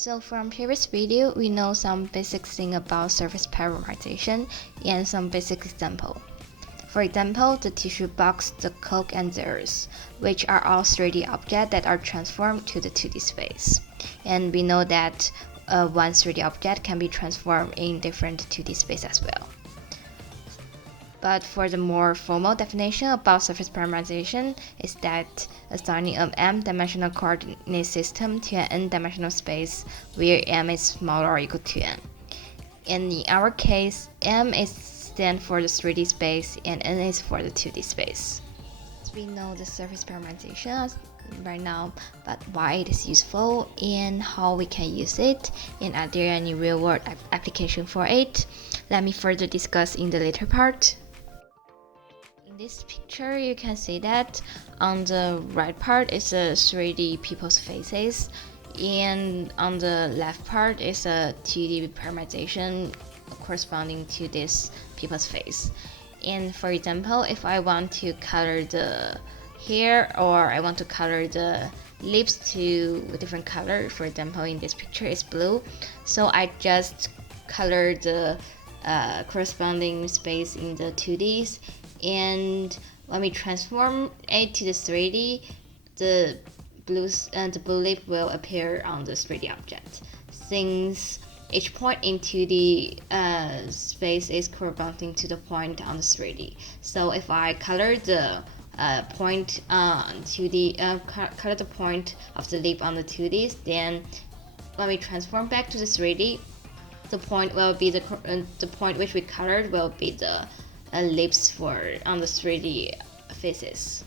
So from previous video, we know some basic thing about surface parameterization and some basic example. For example, the tissue box, the coke, and the earth, which are all 3D objects that are transformed to the 2D space. And we know that one 3D object can be transformed in different 2D space as well. But for the more formal definition about surface parameterization is that assigning an m-dimensional coordinate system to an n-dimensional space where m is smaller or equal to n. And in our case, m is stand for the 3D space and n is for the 2D space. We know the surface parameterization right now, but why it is useful and how we can use it, and are there any real-world application for it? Let me further discuss in the later part. In this picture, you can see that on the right part is a 3D people's faces, and on the left part is a 2D parameterization corresponding to this people's face. And for example, if I want to color the hair or I want to color the lips to a different color, for example in this picture is blue, so I just color the corresponding space in the 2Ds, and when we transform it to the 3D, the blue lip will appear on the 3D object, since each point in 2D space is corresponding to the point on the 3D. So if I color the point on 2D, color the point of the lip on the 2Ds, then when we transform back to the 3D, the point will be the point which we colored will be the lips on the 3D faces.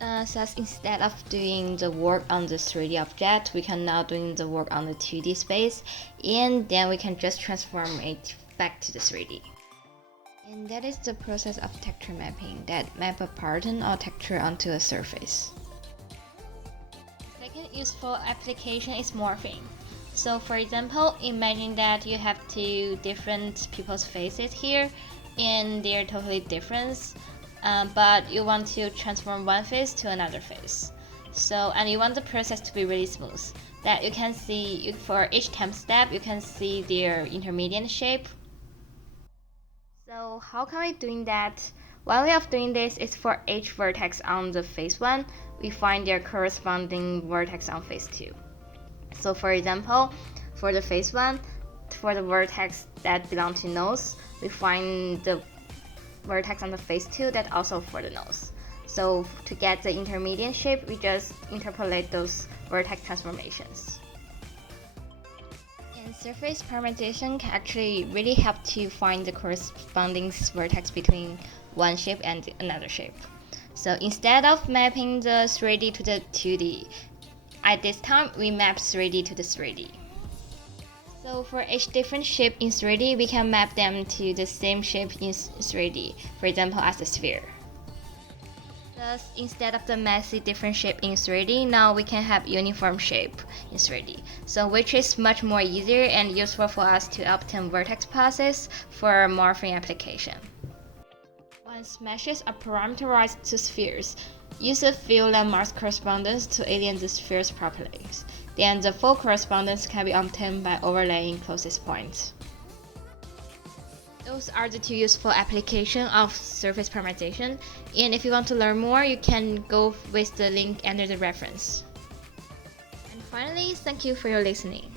Thus, instead of doing the work on the 3D object, we can now doing the work on the 2D space, and then we can just transform it back to the 3D. And that is the process of texture mapping, that map a pattern or texture onto a surface. Second useful application is morphing. So for example, imagine that you have two different people's faces here, and they're totally different. But you want to transform one face to another face. And you want the process to be really smooth, that you can see for each time step you can see their intermediate shape. So how can we doing that? One way of doing this is for each vertex on the face 1, we find their corresponding vertex on face 2. So for example, for the face 1, for the vertex that belong to nose, we find the vertex on the face 2 that also for the nose. So to get the intermediate shape, we just interpolate those vertex transformations. And surface parameterization can actually really help to find the corresponding vertex between one shape and another shape. So instead of mapping the 3D to the 2D, at this time we map 3D to the 3D. So for each different shape in 3D, we can map them to the same shape in 3D, for example as a sphere. Thus, instead of the messy different shape in 3D, now we can have uniform shape in 3D, so which is much more easier and useful for us to obtain vertex passes for morphing application. Once meshes are parameterized to spheres, use a few landmark correspondence to alien the sphere's properties. Then the full correspondence can be obtained by overlaying closest points. Those are the two useful applications of surface parameterization, and if you want to learn more, you can go with the link under the reference. And finally, thank you for your listening.